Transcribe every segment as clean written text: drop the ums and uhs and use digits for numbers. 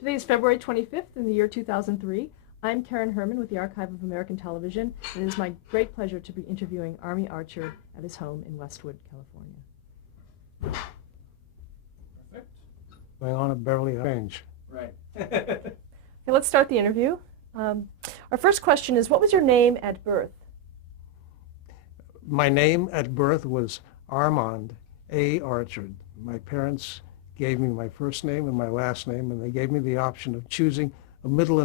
Today is February 25th in the year 2003. I'm Karen Herman with the Archive of American Television, and it is my great pleasure to be interviewing Army Archer at his home in Westwood, California. Perfect. Going on at Beverly Range. Right. Okay, let's start the interview. Our first question is, what was your name at birth? My name at birth was Armand A. Archer. My parents gave me my first name and my last name, and they gave me the option of choosing a middle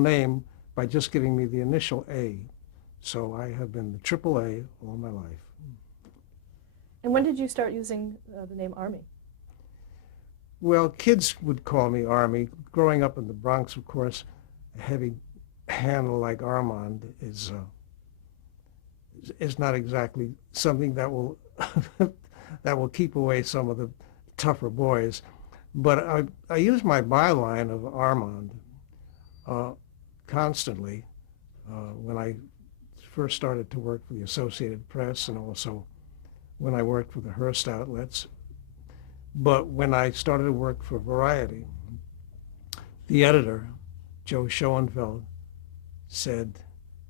name by just giving me the initial A. So I have been the triple A all my life. And when did you start using the name Army? Well, kids would call me Army. Growing up in the Bronx, of course, a heavy handle like Armand is not exactly something that will that will keep away some of the tougher boys. But I use my byline of Armand constantly when I first started to work for the Associated Press, and also when I worked for the Hearst outlets. But when I started to work for Variety, the editor, Joe Schoenfeld, said,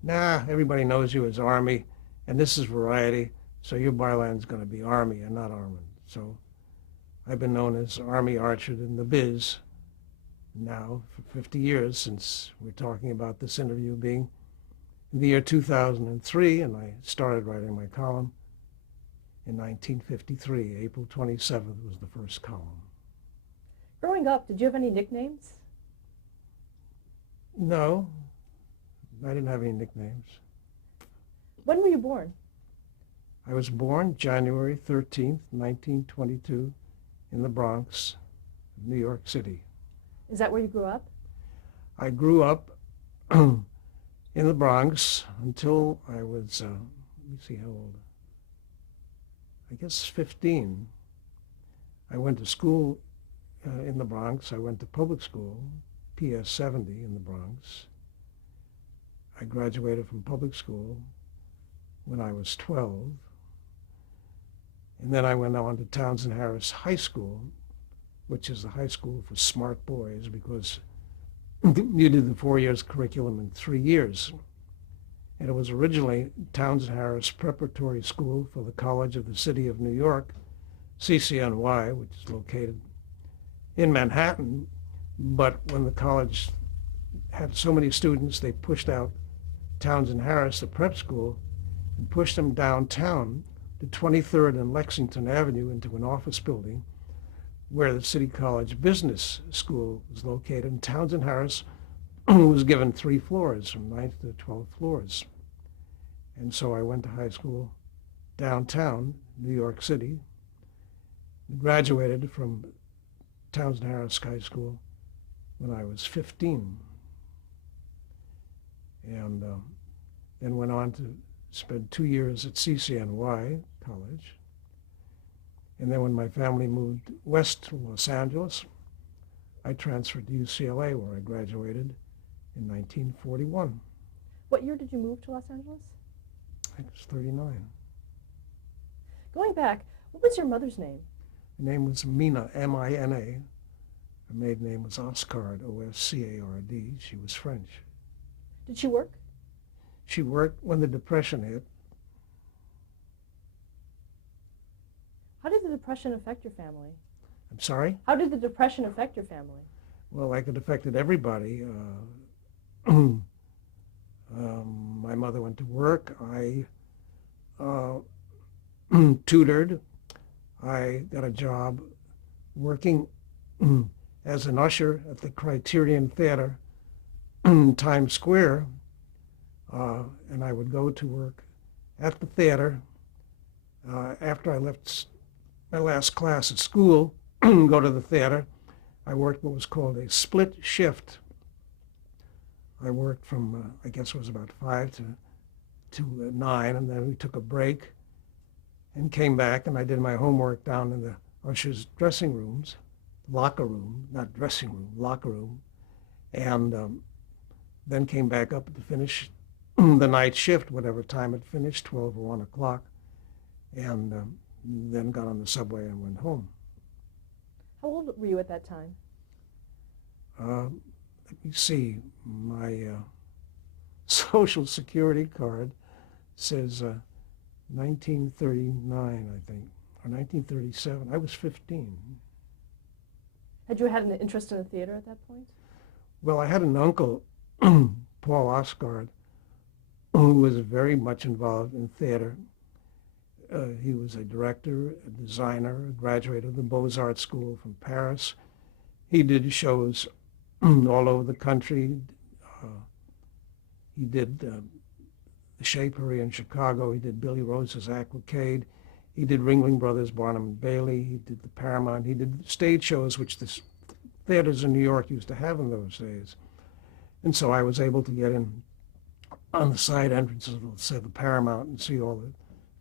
"Nah, everybody knows you as Army, and this is Variety, so your byline is going to be Army and not Armand." So I've been known as Army Archer in the biz now for 50 years, since we're talking about this interview being in the year 2003, and I started writing my column in 1953. April 27th was the first column. Growing up, did you have any nicknames? No, I didn't have any nicknames. When were you born? I was born January 13th, 1922, in the Bronx, New York City. Is that where you grew up? I grew up in the Bronx until I was, let me see how old, I guess 15. I went to school in the Bronx. I went to public school, PS 70 in the Bronx. I graduated from public school when I was 12. And then I went on to Townsend Harris High School, which is the high school for smart boys, because you did the 4 years curriculum in 3 years. And it was originally Townsend Harris Preparatory School for the College of the City of New York, CCNY, which is located in Manhattan. But when the college had so many students, they pushed out Townsend Harris, the prep school, and pushed them downtown to 23rd and Lexington Avenue into an office building where the City College Business School was located. And Townsend Harris was given 3 floors, from 9th to 12th floors. And so I went to high school downtown, New York City, graduated from Townsend Harris High School when I was 15. And then went on to spend 2 years at CCNY College. And then when my family moved west to Los Angeles, I transferred to UCLA, where I graduated in 1941. What year did you move to Los Angeles? I was 39. Going back, what was your mother's name? Her name was Mina, M-I-N-A. Her maiden name was Oscard, O-S-C-A-R-D. She was French. Did she work? She worked when the Depression hit. How did the Depression affect your family? I'm sorry? How did the Depression affect your family? Well, like it affected everybody. My mother went to work. I tutored. I got a job working as an usher at the Criterion Theater in Times Square. And I would go to work at the theater after I left my last class at school, go to the theater. I worked what was called a split shift. I worked from, I guess it was about 5 to 9, and then we took a break and came back, and I did my homework down in the usher's dressing rooms, locker room, not dressing room, locker room, and then came back up to finish the night shift, whatever time it finished, 12 or 1 o'clock, and then got on the subway and went home. How old were you at that time? Let me see. My Social Security card says 1939, I think, or 1937. I was 15. Had you had an interest in the theater at that point? Well, I had an uncle, Paul Osgard, who was very much involved in theater. He was a director, a designer, a graduate of the Beaux-Arts School from Paris. He did shows all over the country. He did the Shapery in Chicago. He did Billy Rose's Aquacade. He did Ringling Brothers, Barnum and Bailey. He did the Paramount. He did stage shows, which the theaters in New York used to have in those days. And so I was able to get in on the side entrances of, let's say, the Paramount and see all the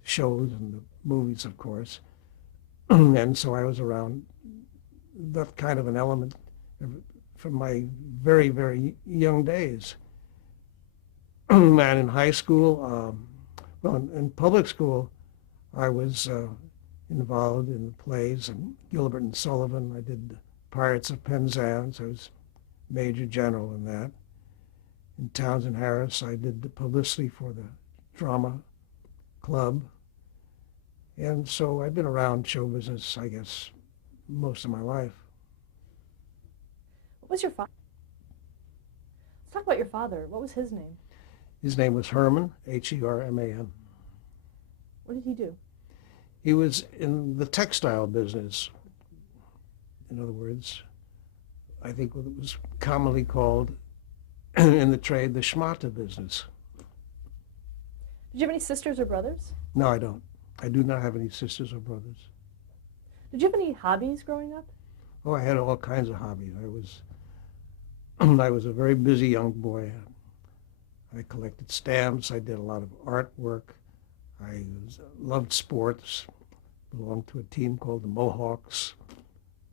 shows and the movies, of course. And so I was around that kind of an element from my very, very young days. And in high school, well, in public school, I was involved in the plays and Gilbert and Sullivan. I did Pirates of Penzance. I was Major General in that. In Townsend Harris, I did the publicity for the drama club. And so I've been around show business, I guess, most of my life. What was your father? Let's talk about your father. What was his name? His name was Herman, Herman. What did he do? He was in the textile business. In other words, I think what it was commonly called in the trade the schmata business. Did you have any sisters or brothers? No, I don't. I do not have any sisters or brothers. Did you have any hobbies growing up? Oh, I had all kinds of hobbies. I was a very busy young boy. I collected stamps. I did a lot of artwork. Loved sports. Belonged to a team called the Mohawks.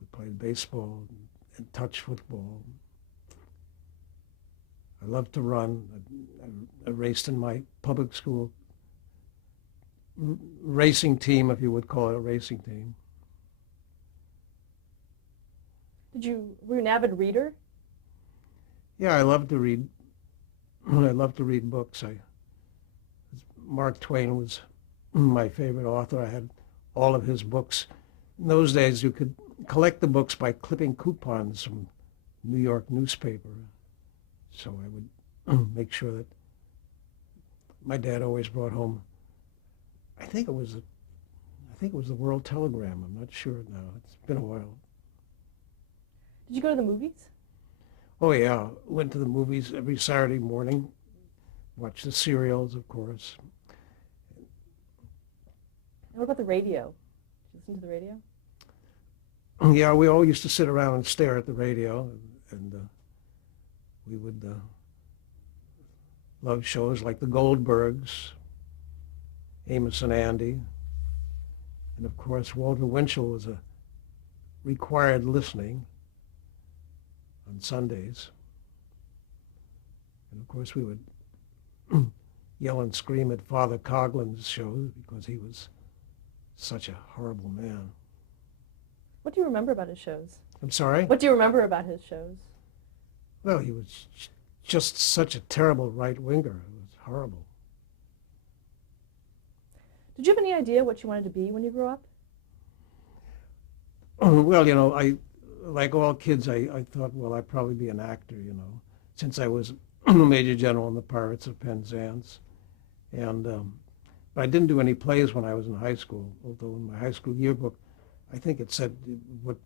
We played baseball and touch football. I loved to run. I raced in my public school racing team, if you would call it a racing team. Were you an avid reader? Yeah, I love to read. I love to read books. Mark Twain was my favorite author. I had all of his books. In those days, you could collect the books by clipping coupons from New York newspaper. So I would make sure that my dad always brought home. I think it was the World Telegram. I'm not sure now. It's been a while. Did you go to the movies? Oh yeah, went to the movies every Saturday morning. Watched the serials, of course. And what about the radio? Did you listen to the radio? Yeah, we all used to sit around and stare at the radio, and we would love shows like the Goldbergs, Amos and Andy, and of course Walter Winchell was a required listening on Sundays. And of course we would yell and scream at Father Coughlin's shows because he was such a horrible man. What do you remember about his shows? I'm sorry? What do you remember about his shows? Well, he was just such a terrible right-winger. It was horrible. Did you have any idea what you wanted to be when you grew up? Well, you know, like all kids, I thought, well, I'd probably be an actor, you know, since I was Major General in the Pirates of Penzance. And but I didn't do any plays when I was in high school, although in my high school yearbook, I think it said what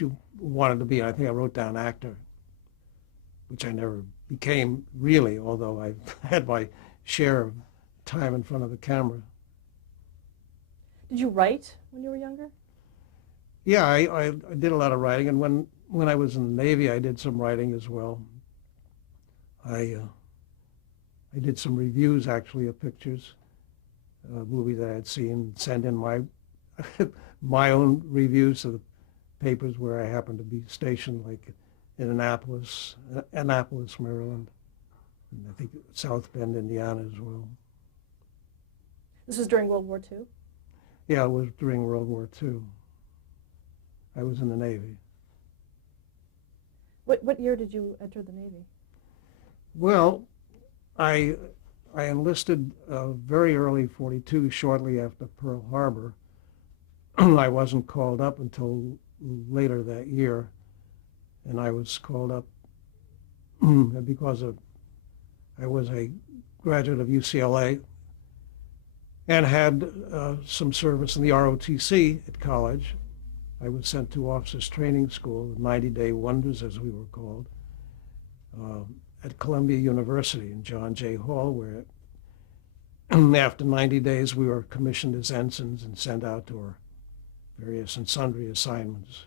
you wanted to be. I think I wrote down actor, which I never became really, although I had my share of time in front of the camera. Did you write when you were younger? Yeah, I did a lot of writing, and when I was in the Navy, I did some writing as well. I did some reviews, actually, of pictures, movies that I had seen, send in my my own reviews to the papers where I happened to be stationed, like in Annapolis, Maryland, and I think South Bend, Indiana as well. This was during World War II? Yeah, it was during World War II. I was in the Navy. What year did you enter the Navy? Well, I enlisted very early, 42, shortly after Pearl Harbor. I wasn't called up until later that year, and I was called up because I was a graduate of UCLA and had some service in the ROTC at college. I was sent to officers training school, 90-day wonders as we were called, at Columbia University in John Jay Hall, where after 90 days we were commissioned as ensigns and sent out to our various and sundry assignments.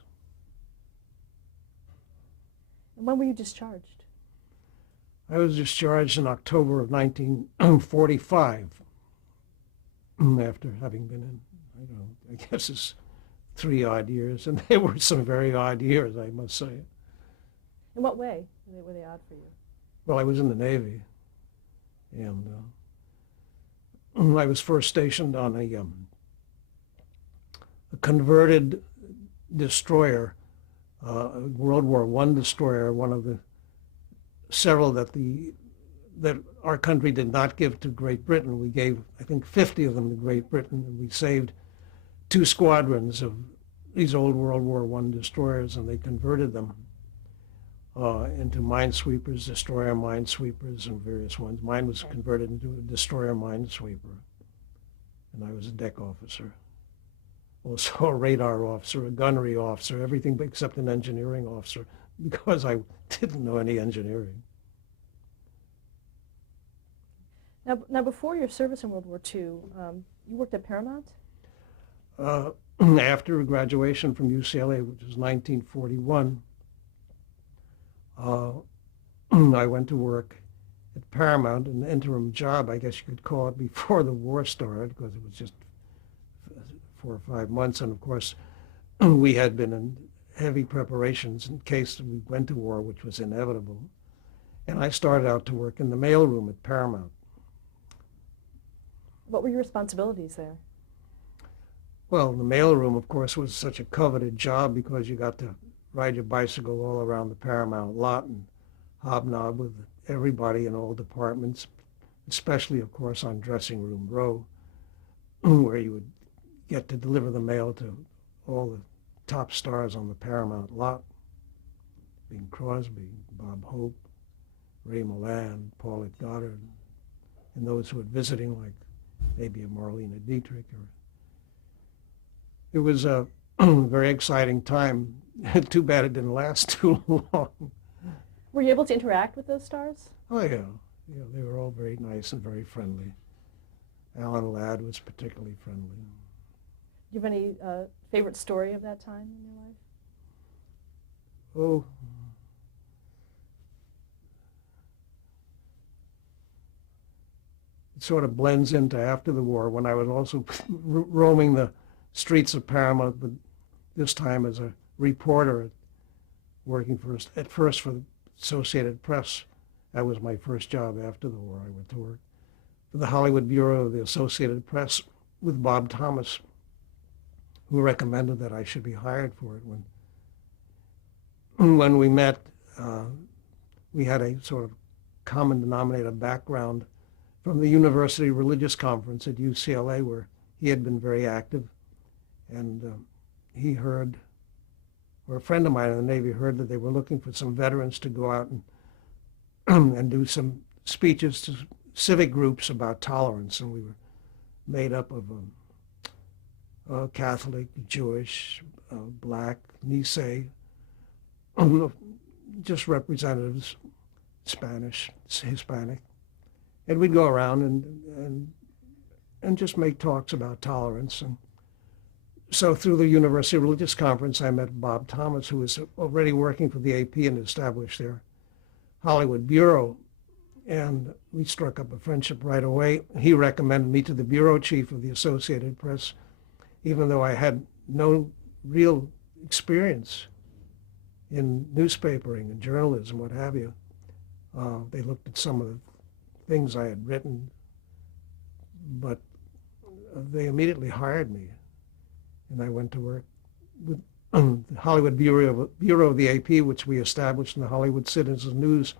And when were you discharged? I was discharged in October of 1945 after having been in, I don't know, I guess it's 3 odd years, and they were some very odd years, I must say. In what way were they odd for you? Well, I was in the Navy, and I was first stationed on a converted destroyer, a World War I destroyer, one of the several that our country did not give to Great Britain. We gave, I think, 50 of them to Great Britain, and we saved 2 squadrons of these old World War I destroyers, and they converted them into minesweepers, destroyer minesweepers, and various ones. Mine was converted into a destroyer minesweeper, and I was a deck officer. Also a radar officer, a gunnery officer, everything except an engineering officer, because I didn't know any engineering. Now before your service in World War II, you worked at Paramount? After graduation from UCLA, which was 1941, I went to work at Paramount, an interim job, I guess you could call it, before the war started, because it was just 4 or 5 months. And of course, we had been in heavy preparations in case we went to war, which was inevitable. And I started out to work in the mailroom at Paramount. What were your responsibilities there? Well, the mailroom, of course, was such a coveted job because you got to ride your bicycle all around the Paramount lot and hobnob with everybody in all departments, especially, of course, on dressing room row, where you would get to deliver the mail to all the top stars on the Paramount lot: Bing Crosby, Bob Hope, Ray Milland, Paulette Goddard, and those who were visiting, like maybe a Marlene Dietrich. It was a very exciting time. Too bad it didn't last too long. Were you able to interact with those stars? Oh yeah, yeah, they were all very nice and very friendly. Alan Ladd was particularly friendly. Do you have any favorite story of that time in your life? Oh, it sort of blends into after the war, when I was also roaming the streets of Paramount, but this time as a reporter, working at first for the Associated Press. That was my first job after the war. I went to work for the Hollywood Bureau of the Associated Press with Bob Thomas, who recommended that I should be hired for it. When we met, we had a sort of common denominator background from the University Religious Conference at UCLA, where he had been very active. And he heard, or a friend of mine in the Navy heard, that they were looking for some veterans to go out and do some speeches to civic groups about tolerance. And we were made up of Catholic, Jewish, Black, Nisei, just representatives, Spanish, Hispanic. And we'd go around and just make talks about tolerance. And so through the University Religious Conference, I met Bob Thomas, who was already working for the AP and established their Hollywood Bureau. And we struck up a friendship right away. He recommended me to the bureau chief of the Associated Press, even though I had no real experience in newspapering and journalism, what have you. They looked at some of the things I had written, but they immediately hired me. And I went to work with the Hollywood Bureau of the AP, which we established in the Hollywood Citizen News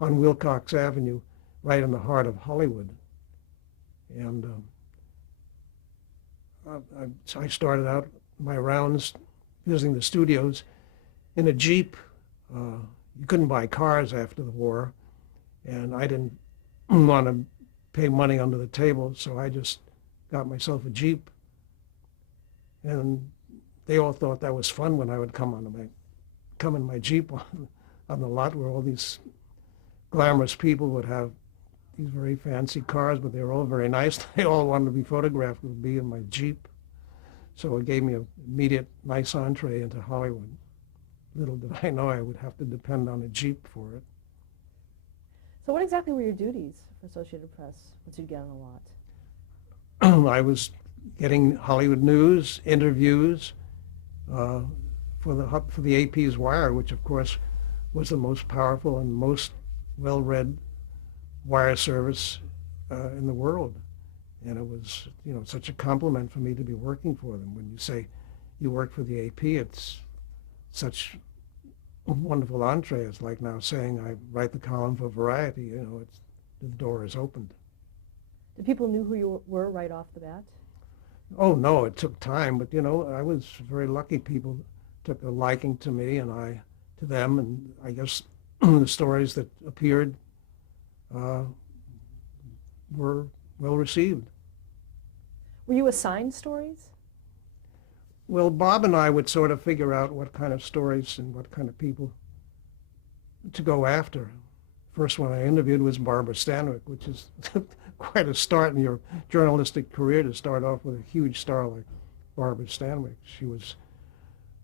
on Wilcox Avenue, right in the heart of Hollywood. And I started out my rounds visiting the studios in a Jeep. You couldn't buy cars after the war, and I didn't want to pay money under the table, so I just got myself a Jeep. And they all thought that was fun when I would come in my Jeep on the lot where all these glamorous people would have these very fancy cars, but they were all very nice. They all wanted to be photographed with me in my Jeep. So it gave me an immediate nice entree into Hollywood. Little did I know I would have to depend on a Jeep for it. So what exactly were your duties for Associated Press once you'd get on a lot? I was getting Hollywood news, interviews for the AP's Wire, which of course was the most powerful and most well-read wire service in the world. And it was, such a compliment for me to be working for them. When you say you work for the AP, it's such a wonderful entree. It's like now saying I write the column for Variety. The door is opened. Did people know who you were right off the bat? Oh, no, it took time, but, I was very lucky. People took a liking to me and I to them, and I guess the stories that appeared were well received. Were you assigned stories? Well, Bob and I would sort of figure out what kind of stories and what kind of people to go after. First one I interviewed was Barbara Stanwyck, which is quite a start in your journalistic career to start off with a huge star like Barbara Stanwyck. She was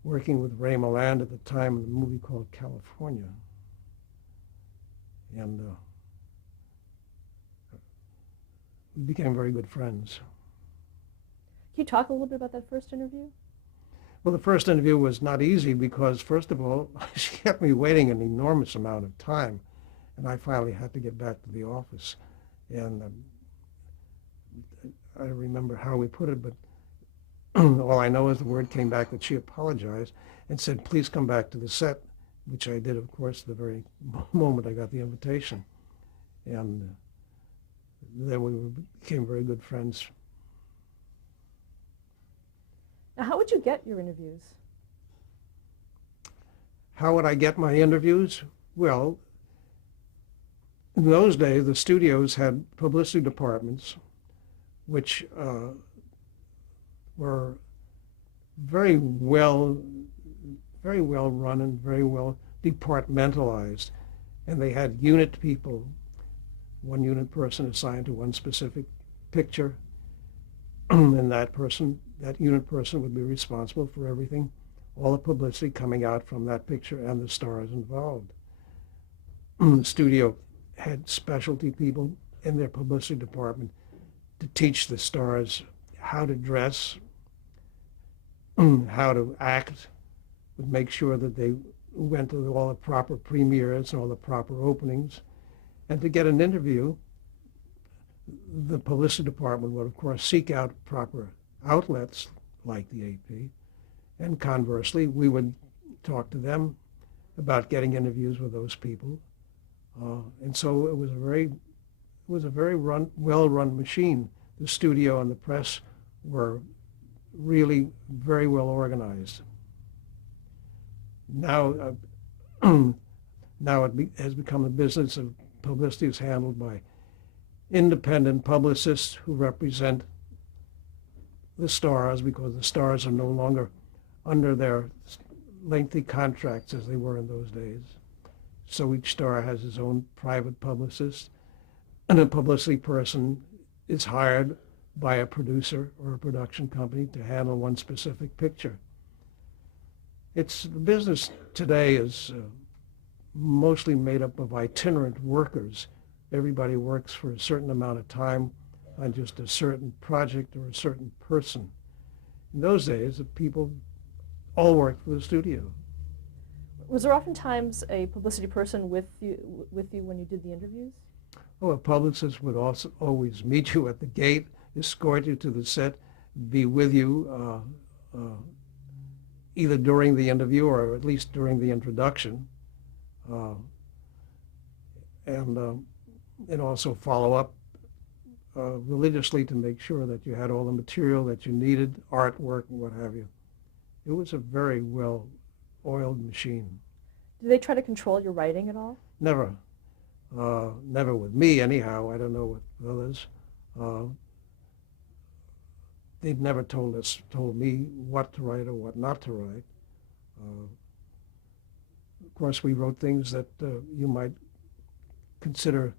working with Ray Milland at the time in a movie called California. And we became very good friends. Can you talk a little bit about that first interview? Well, the first interview was not easy because, first of all, she kept me waiting an enormous amount of time, and I finally had to get back to the office. And I don't remember how we put it, but all I know is the word came back that she apologized and said, please come back to the set, which I did, of course, the very moment I got the invitation. And then we became very good friends. Now, how would you get your interviews? How would I get my interviews? Well, in those days, the studios had publicity departments, which were very well run and very well departmentalized. And they had unit people, one unit person assigned to one specific picture, and that unit person would be responsible for everything, all the publicity coming out from that picture and the stars involved. The studio had specialty people in their publicity department to teach the stars how to dress, how to act, would make sure that they went to all the proper premieres and all the proper openings. And to get an interview, the publicity department would, of course, seek out proper outlets like the AP, and conversely, we would talk to them about getting interviews with those people. And so it was a very well-run machine. The studio and the press were really very well organized. Now, now it has become a business of publicity is handled by independent publicists who represent the stars, because the stars are no longer under their lengthy contracts as they were in those days. So each star has his own private publicist, and a publicity person is hired by a producer or a production company to handle one specific picture. The business today is mostly made up of itinerant workers. Everybody works for a certain amount of time on just a certain project or a certain person. In those days, the people all worked for the studio. Was there oftentimes a publicity person with you when you did the interviews? Oh, a publicist would also always meet you at the gate, escort you to the set, be with you either during the interview or at least during the introduction, uh, and also follow up religiously to make sure that you had all the material that you needed, artwork and what have you. It was a very well-oiled machine. Do they try to control your writing at all? Never. Never with me, anyhow. I don't know with others. They'd never told me what to write or what not to write. Of course, we wrote things that you might consider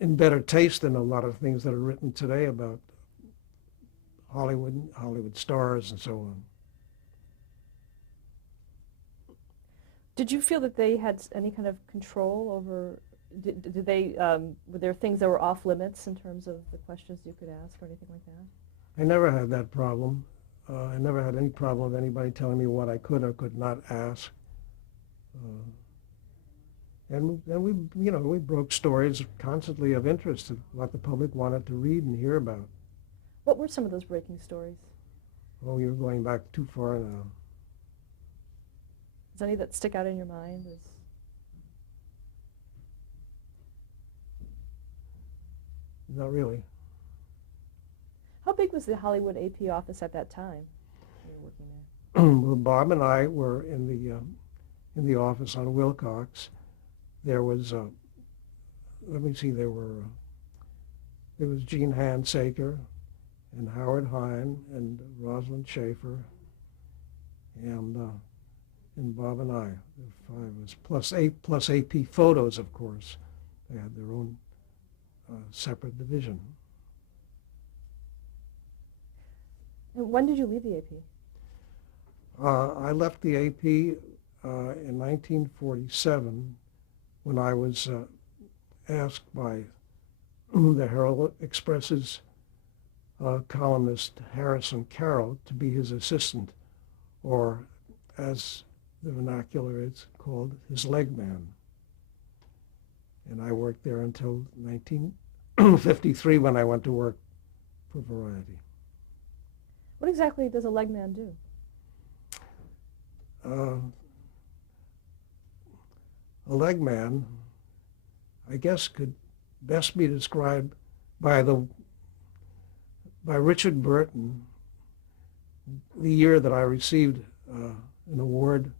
in better taste than a lot of things that are written today about Hollywood stars and so on. Did you feel that they had any kind of control over, did they, were there things that were off limits in terms of the questions you could ask or anything like that? I never had that problem. I never had any problem with anybody telling me what I could or could not ask. And we broke stories constantly of interest of what the public wanted to read and hear about. What were some of those breaking stories? Oh, you're going back too far now. Does any that stick out in your mind? Not really. How big was the Hollywood AP office at that time when you were working there? Well, Bob and I were in the office on Wilcox. There was, let me see, there was Gene Handsaker and Howard Hine and Rosalind Schaefer and Bob and I. The five of us, plus AP Photos, of course. They had their own separate division. And when did you leave the AP? I left the AP in 1947 when I was asked by the Herald Express's columnist Harrison Carroll to be his assistant, or as the vernacular is called, his leg man. And I worked there until 1953 when I went to work for Variety. What exactly does a leg man do? A leg man, I guess, could best be described by Richard Burton, the year that I received an award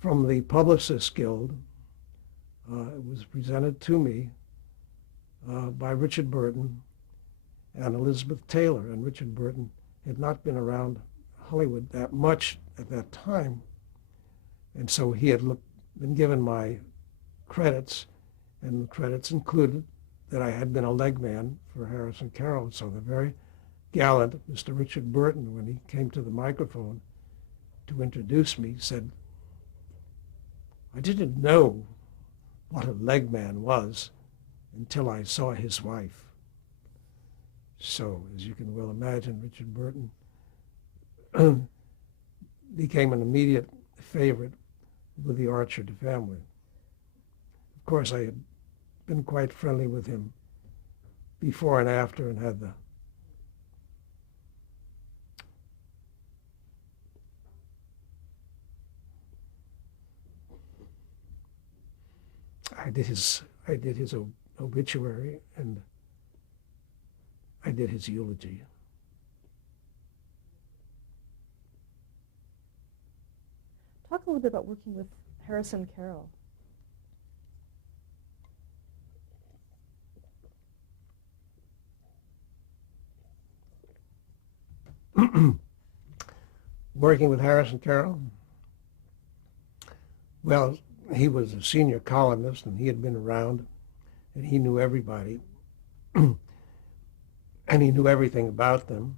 from the Publicists Guild. It was presented to me by Richard Burton and Elizabeth Taylor, and Richard Burton had not been around Hollywood that much at that time, and so he had been given my credits, and the credits included that I had been a leg man for Harrison Carroll. So the very gallant Mr. Richard Burton, when he came to the microphone to introduce me, said, "I didn't know what a leg man was until I saw his wife." So, as you can well imagine, Richard Burton became an immediate favorite with the Archer family. Of course, I had been quite friendly with him before and after, and had I did his obituary, and I did his eulogy. Talk a little bit about working with Harrison Carroll. Working with Harrison Carroll? Well, he was a senior columnist, and he had been around, and he knew everybody, and he knew everything about them,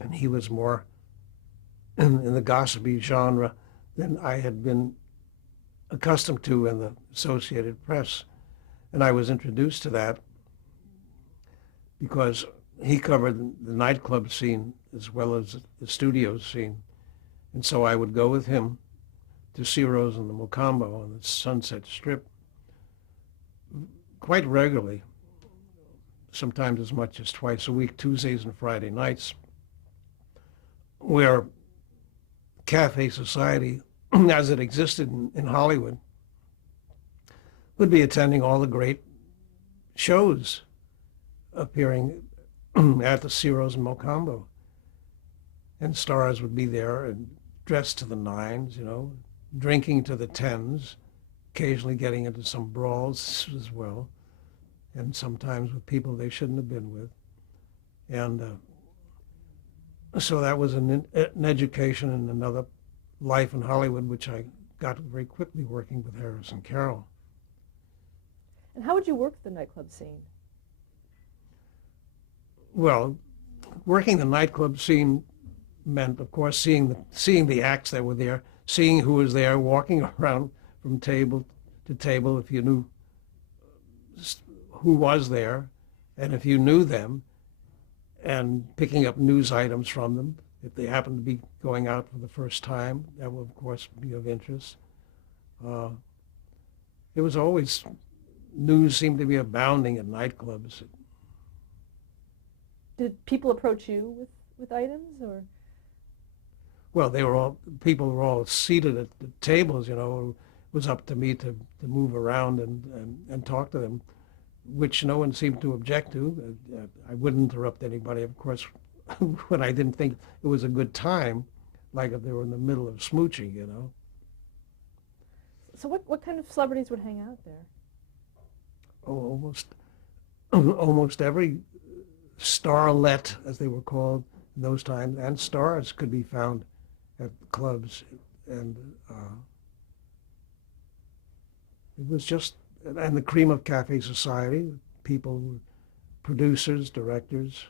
and he was more in the gossipy genre than I had been accustomed to in the Associated Press. And I was introduced to that because he covered the nightclub scene as well as the studio scene. And so I would go with him to Ciro's and the Mocambo on the Sunset Strip quite regularly, sometimes as much as twice a week, Tuesdays and Friday nights, where cafe society as it existed in Hollywood would be attending all the great shows appearing at the Ciro's and Mocambo. And stars would be there and dressed to the nines, you know, drinking to the tens, occasionally getting into some brawls as well, and sometimes with people they shouldn't have been with. And so that was an education and another life in Hollywood, which I got very quickly working with Harris and Carroll. And how would you work the nightclub scene? Well, working the nightclub scene meant, of course, seeing the acts that were there, seeing who was there, walking around from table to table if you knew who was there, and if you knew them, and picking up news items from them. If they happened to be going out for the first time, that would, of course, be of interest. It was always, news seemed to be abounding at nightclubs. Did people approach you with items, or? Well, people were all seated at the tables, you know. It was up to me to move around and talk to them, which no one seemed to object to. I wouldn't interrupt anybody, of course, when I didn't think it was a good time, like if they were in the middle of smooching, you know. So what kind of celebrities would hang out there? Oh, almost every starlet, as they were called in those times, and stars could be found at clubs, and it was just, and the cream of cafe society, people, producers, directors.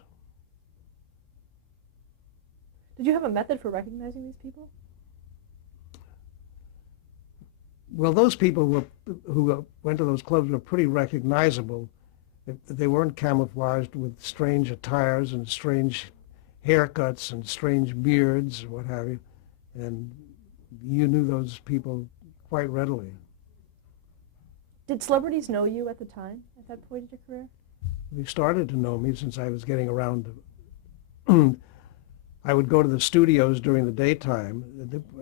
Did you have a method for recognizing these people? Well, those people who went to those clubs were pretty recognizable. They weren't camouflaged with strange attires and strange haircuts and strange beards, or what have you, and you knew those people quite readily. Did celebrities know you at the time, at that point in your career? They started to know me since I was getting around to I would go to the studios during the daytime.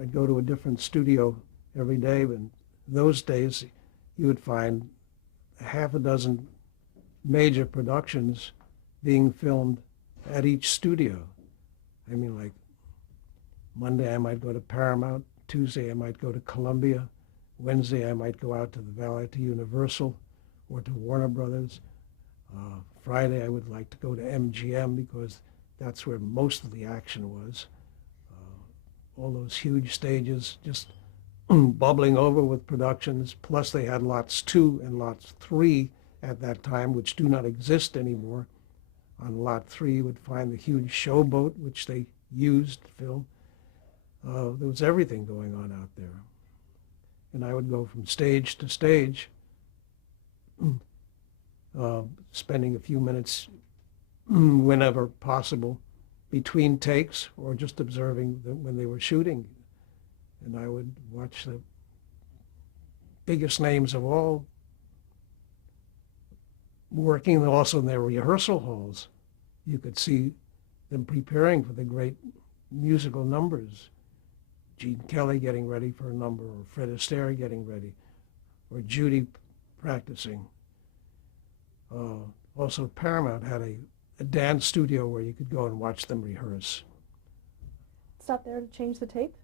I'd go to a different studio every day, but in those days you would find half a dozen major productions being filmed at each studio. I mean, like Monday I might go to Paramount, Tuesday I might go to Columbia, Wednesday I might go out to the Valley to Universal or to Warner Brothers. Friday I would like to go to MGM because that's where most of the action was. All those huge stages just bubbling over with productions, plus they had lots 2 and lots 3 at that time, which do not exist anymore. On lot 3 you would find the huge showboat, which they used to film. There was everything going on out there. And I would go from stage to stage, spending a few minutes whenever possible between takes or just observing them when they were shooting. And I would watch the biggest names of all working also in their rehearsal halls. You could see them preparing for the great musical numbers. Gene Kelly getting ready for a number, or Fred Astaire getting ready, or Judy practicing. Also, Paramount had a dance studio where you could go and watch them rehearse. Stop there to change the tape?